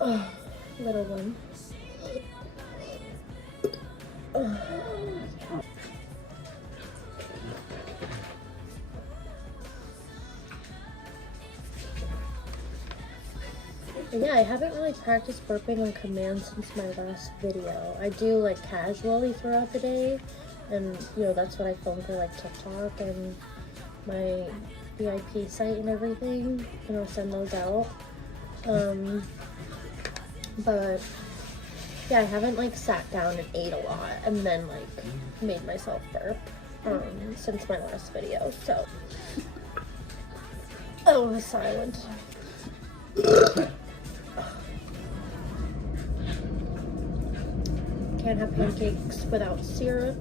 Little one. Yeah, I haven't really practiced burping on command since my last video. I do like casually throughout the day, and you know, that's what I film for like TikTok and my VIP site and everything, and I'll send those out. But yeah, I haven't like sat down and ate a lot and then like made myself burp since my last video, so I was silent. Can't have pancakes without syrup.